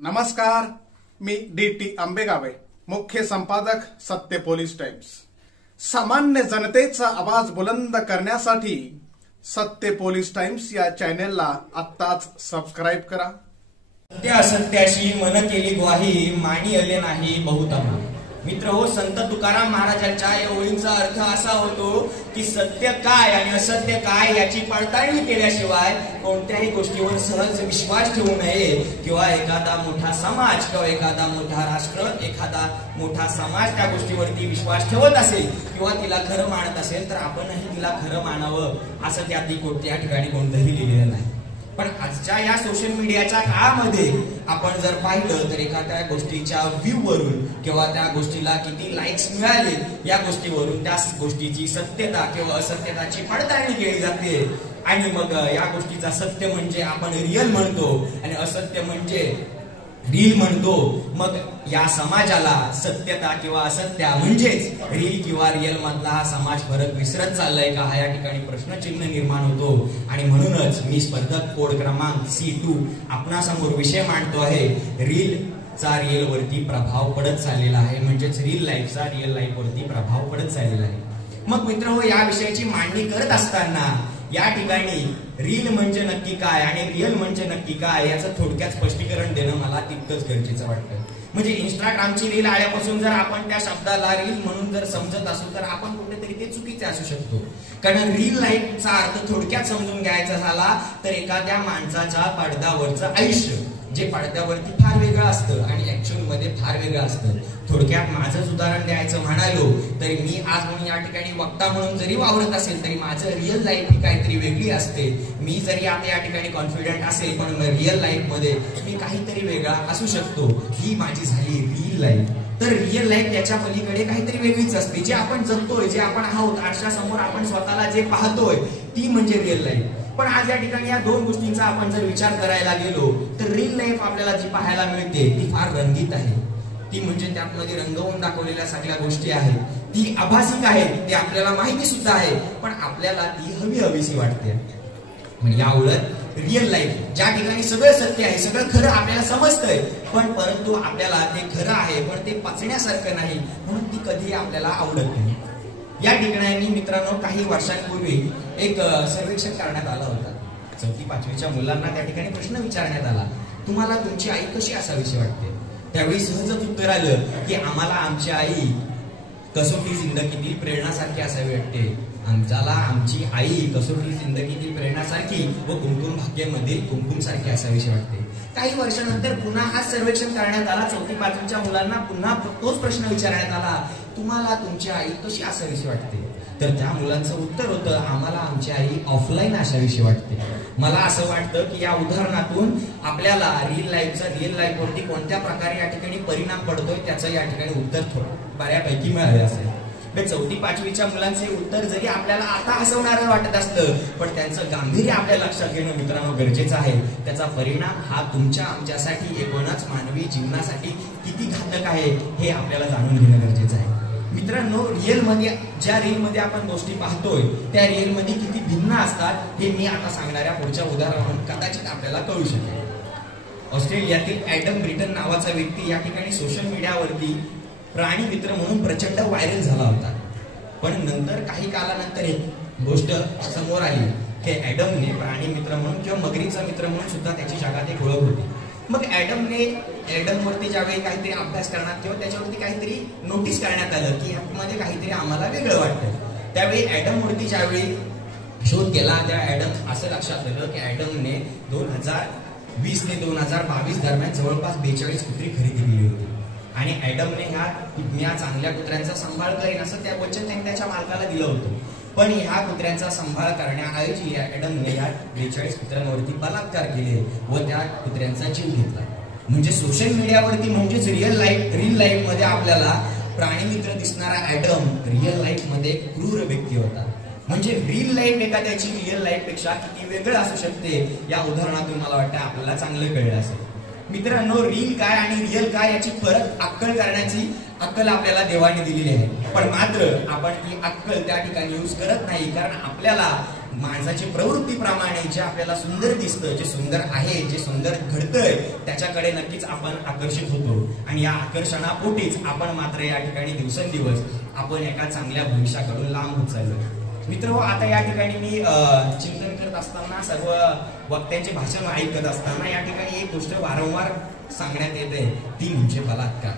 नमस्कार, मी डी.टी. आंबेगावे, मुख्य संपादक सत्य पोलीस टाइम्स। सामान्य जनतेचा आवाज बुलंद करण्यासाठी सत्य पोलीस टाइम्स या चॅनेलला आत्ताच सबस्क्राइब करा। सत्य असत्याशी मन केली ग्वाही, मानी आले नाही बहुतमा। मित्र हो, संत तुकाराम महाराजांच्या या ओळींचा अर्थ असा होतो की सत्य काय आणि असत्य काय याची पडताळणी केल्याशिवाय कोणत्याही गोष्टीवर सहज विश्वास ठेवू नये। किंवा एखादा मोठा समाज किंवा एखादा मोठा राष्ट्र, एखादा मोठा समाज त्या गोष्टीवरती विश्वास ठेवत असेल किंवा तिला खरं मानत असेल तर आपणही तिला खरं मानावं असं त्या ठिकाणी कोणतंही लिहिलेलं नाही। पण आजच्या या सोशल मीडियाच्या काळामध्ये आपण जर पाहिलं तर एखाद्या गोष्टीच्या व्ह्यू वरून किंवा त्या गोष्टीला किती लाईक्स मिळाले या गोष्टीवरून त्या गोष्टीची सत्यता किंवा असत्यताची पडताळणी केली जाते। आणि मग या गोष्टीचा सत्य म्हणजे आपण रिअल म्हणतो आणि असत्य म्हणजे रील म्हणतो। मग या समाजाला सत्यता किंवा असत्य म्हणजेच रील किंवा रिअल मधला हा समाज फरक विसरत चाललाय का, हा या ठिकाणी प्रश्नचिन्ह निर्माण होतो। आणि म्हणूनच मी स्पर्धक कोड क्रमांक C2 आपणासमोर विषय मांडतो आहे, रील चा रिअल वरती प्रभाव पडत चाललेला आहे, म्हणजेच रील लाईफचा रिअल लाईफ वरती प्रभाव पडत चाललेला आहे। मग मित्रहो, या विषयाची मांडणी करत असताना या ठिकाणी रील म्हणजे नक्की काय आणि रिअल म्हणजे नक्की काय याचं थोडक्यात स्पष्टीकरण देणं मला तितकंच गरजेचं वाटतं। म्हणजे इंस्टाग्रामची रील आल्यापासून जर आपण त्या शब्दाला रील म्हणून जर समजत असू तर आपण कुठेतरी ते चुकीचे असू शकतो। कारण रील लाईफचा अर्थ थोडक्यात समजून घ्यायचा झाला तर एखाद्या माणसाच्या पडद्यावरचं आयुष्य जे पडद्यावरती फार वेगळं असतं आणि ऍक्च्युअल मध्ये फार वेगळं असतं। थोडक्यात माझंच उदाहरण द्यायचं म्हणालो तरी मी आज म्हणून या ठिकाणी वक्ता म्हणून जरी वावरत असेल तरी माझं रिअल लाईफ ही काहीतरी वेगळी असते। मी जरी आता या ठिकाणी कॉन्फिडंट असेल पण रिअल लाईफ मध्ये मी काहीतरी वेगळा असू शकतो। ही माझी झाली रिअल लाईफ। तर रिअल लाईफ त्याच्या पलीकडे काहीतरी वेगळीच असते, जे आपण जगतोय, जे आपण आहोत, आरशासमोर आपण स्वतःला जे पाहतोय ती म्हणजे रिअल लाईफ। पण आज या ठिकाणी या दोन गोष्टींचा आपण जर विचार करायला गेलो तर रिअल लाईफ आपल्याला जी पाहायला मिळते ती फार रंगीत आहे। ती म्हणजे त्यामध्ये रंगवून दाखवलेल्या सगळ्या गोष्टी आहेत, ती आभासिक आहे, ते आपल्याला माहिती सुद्धा आहे, पण आपल्याला ती हवीशी वाटते। म्हणजे या उलट रिअल लाईफ ज्या ठिकाणी सगळं सत्य आहे, सगळं खरं आपल्याला समजतंय, पण परंतु आपल्याला ते खरं आहे पण ते पचण्यासारखं नाही, म्हणून ती कधी आपल्याला आवडत नाही। या ठिकाणी मित्रांनो, काही वर्षांपूर्वी एक सर्वेक्षण करण्यात आलं होतं। 4वी-5वीच्या मुलांना त्या ठिकाणी प्रश्न विचारण्यात आला, तुम्हाला तुमची आई कशी असावीशी वाटते? त्यावेळी सहजच उत्तर आलं की आम्हाला आमची आई कसोटी जिंदगीतील प्रेरणासारखी असावी वाटते। आमच्याला आमची आई कसोटी जिंदगीतील प्रेरणासारखी व कुमकुम भाग्यामधील कुमकुम सारखी असावीशी वाटते। काही वर्षानंतर पुन्हा हा सर्वेक्षण करण्यात आला। 4वी-5वीच्या मुलांना पुन्हा तोच प्रश्न विचारण्यात आला, तुम्हाला तुमची आई कशी असावीशी वाटते? तर त्या मुलांचं उत्तर होतं, आम्हाला आमची आई ऑफलाईन असावीशी वाटते। मला असं वाटतं की या उदाहरणातून आपल्याला रिअल लाईफ वरती कोणत्या प्रकारे या ठिकाणी परिणाम पडतोय त्याचं या ठिकाणी उत्तर थोडं बऱ्यापैकी मिळाले असेल। 4वी-5वीच्या मुलांचे उत्तर जरी आपल्याला आता हसवणारं वाटत असतं पण त्यांचं गांभीर्य आपल्या लक्षात घेणं मित्रांनो गरजेचं आहे। त्याचा परिणाम हा तुमच्या आमच्यासाठी एकूणच मानवी जीवनासाठी किती घातक आहे हे आपल्याला जाणून घेणं गरजेचं आहे। मित्रांनो, ज्या रील मध्ये आपण गोष्टी पाहतोय त्या रील मध्ये किती भिन्न असतात हे मी आता सांगणाऱ्या पुढच्या उदाहरणावरून कदाचित आपल्याला कळू शकेल। ऑस्ट्रेलियातील ॲडम ब्रिटन नावाचा व्यक्ती या ठिकाणी सोशल मीडियावरती प्राणी मित्र म्हणून प्रचंड व्हायरल झाला होता। पण नंतर काही कालानंतर एक गोष्ट समोर आली की ॲडमने प्राणी मित्र म्हणून किंवा मगरीचा मित्र म्हणून सुद्धा त्याची जगात एक ओळख होती। मग ॲडमवरती ज्यावेळी काहीतरी अभ्यास करण्यात किंवा त्याच्यावरती काहीतरी नोटीस करण्यात आलं की ह्यामध्ये काहीतरी आम्हाला वेगळं वाटतं, त्यावेळी ॲडमवरती ज्यावेळी शोध केला त्या ॲडम असं लक्षात आलं की ॲडमने 2020 ते 2022 दरम्यान जवळपास 42 कुत्री खरेदी केली होती। आणि ॲडमने ह्या चांगल्या कुत्र्यांचा सांभाळ करेन असं त्या वचन त्यांनी त्याच्या मालकाला दिलं होतं। पण ह्या कुत्र्यांचा सांभाळ करण्याऐवजी ॲडमने या 42 कुत्र्यांवरती बलात्कार केले व त्या कुत्र्यांचा जीव घेतला। म्हणजे सोशल मीडियावरती म्हणजेच रिअल लाईफ मध्ये आपल्याला प्राणी मित्र दिसणारा ॲडम रिअल लाईफ मध्ये क्रूर व्यक्ती होता। म्हणजे रिअल लाईफ एखाद्याची रिअल लाईफ पेक्षा किती वेगळं असू शकते या उदाहरणातून मला वाटतं आपल्याला चांगलं कळलं असेल। मित्रांनो, रील काय आणि रिअल काय याची फरक अक्कल करण्याची अक्कल आपल्याला देवाने दिलेली आहे, पण मात्र आपण ती अक्कल त्या ठिकाणी यूज करत नाही। कारण आपल्याला माणसाची प्रवृत्तीप्रमाणे जे आपल्याला सुंदर दिसतं, जे सुंदर आहे, जे सुंदर घडतंय त्याच्याकडे नक्कीच आपण आकर्षित होतो आणि या आकर्षणापोटीच आपण मात्र या ठिकाणी दिवसेंदिवस आपण एका चांगल्या भविष्याकडून लांब होत चाललोय. मित्र, आता या ठिकाणी मी चिंतन करत असताना, सर्व वक्त्यांचे भाषण ऐकत असताना या ठिकाणी एक गोष्ट वारंवार सांगण्यात येते, ती म्हणजे बलात्कार.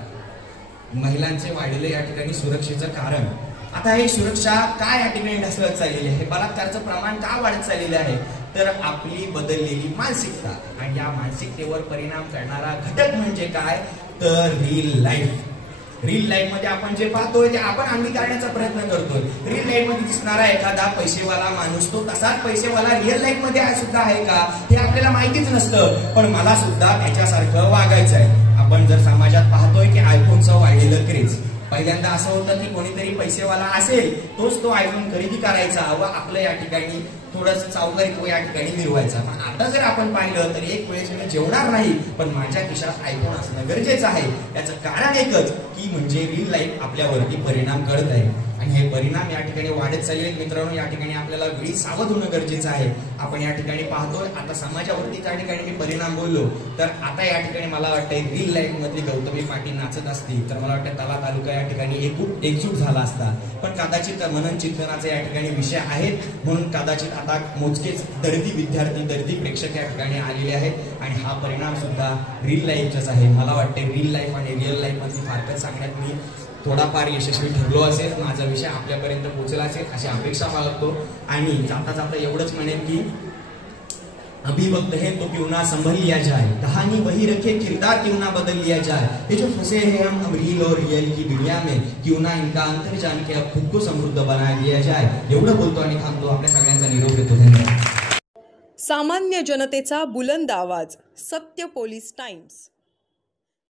महिलांचे वाढले या ठिकाणी सुरक्षेचं कारण. आता हे सुरक्षा काय या ठिकाणी ढासळत चाललेली आहे, बलात्काराचं प्रमाण का वाढत चाललेलं आहे, तर आपली बदललेली मानसिकता आणि या मानसिकतेवर परिणाम करणारा घटक म्हणजे काय, तर रील लाईफ. रील लाईफ मध्ये आपण जे पाहतोय ते आपण अंगीकारण्याचा प्रयत्न करतोय. रील लाईफ मध्ये दिसणारा एखादा पैसेवाला माणूस तो तसाच पैसेवाला रिअल लाईफ मध्ये सुद्धा आहे का हे आपल्याला माहितीच नसतं, पण मला सुद्धा त्याच्यासारखं वागायचं आहे. आपण जर समाजात पाहतोय की आयफोनचं वाढलेलं क्रेज, पहिल्यांदा असं होतं की कोणीतरी पैसेवाला असेल तोच तो आयफोन खरेदी करायचा व आपलं या ठिकाणी थोडंसं चौकारीत्व या ठिकाणी मिरवायचा. पण आता जर आपण पाहिलं तर एक वेळेस मी जेवणार नाही, पण माझ्या खिशात आयफोन असणं गरजेचं आहे. याचं कारण एकच की म्हणजे रील लाईफ आपल्यावरती परिणाम करत आहे आणि हे परिणाम या ठिकाणी वाढत चालले आहेत. मित्रांनो, या ठिकाणी आपल्याला वेळी सावध होणं गरजेचं आहे. आपण या ठिकाणी पाहतोय आता समाजावरती त्या ठिकाणी मी परिणाम बोललो, तर आता या ठिकाणी मला वाटतंय रील लाईफ मधली गौतमी पाटील नाचत असती तर मला वाटतं तला तालुका या ठिकाणी एकजूट झाला असता. पण कदाचित मनन चिंतनाचे या ठिकाणी विषय आहेत, म्हणून कदाचित आता मोजकेच दर्दी विद्यार्थी, दर्दी प्रेक्षक या ठिकाणी आलेले आहेत आणि हा परिणाम सुद्धा रील लाईफचाच आहे. मला वाटते रील लाईफ आणि रिअल लाईफ मधली फारकत सांगण्यात मी थोडाफार यशस्वी ठरलो असेल, माझा विषय आपल्यापर्यंत पोहोचला असेल अशी अपेक्षा बाळगतो. आणि जाता जाता एवढंच म्हणेन की अभी वक्त है तो क्यों ना संभल लिया जाए, कहानी वही रखे किरदार क्यों ना बदल लिया जाए, ये जो फंसे हैं हम रील और रियल की दुनिया में, क्यों ना इनका अंतर जान के अब खुद को समृद्ध बना लिया जाए. एवढं बोलतो आणि थांबतो. आपल्या सगळ्यांचा निरोप देतो. धन्यवाद. सामान्य जनतेचा बुलंद आवाज, सत्य पोलीस टाइम्स.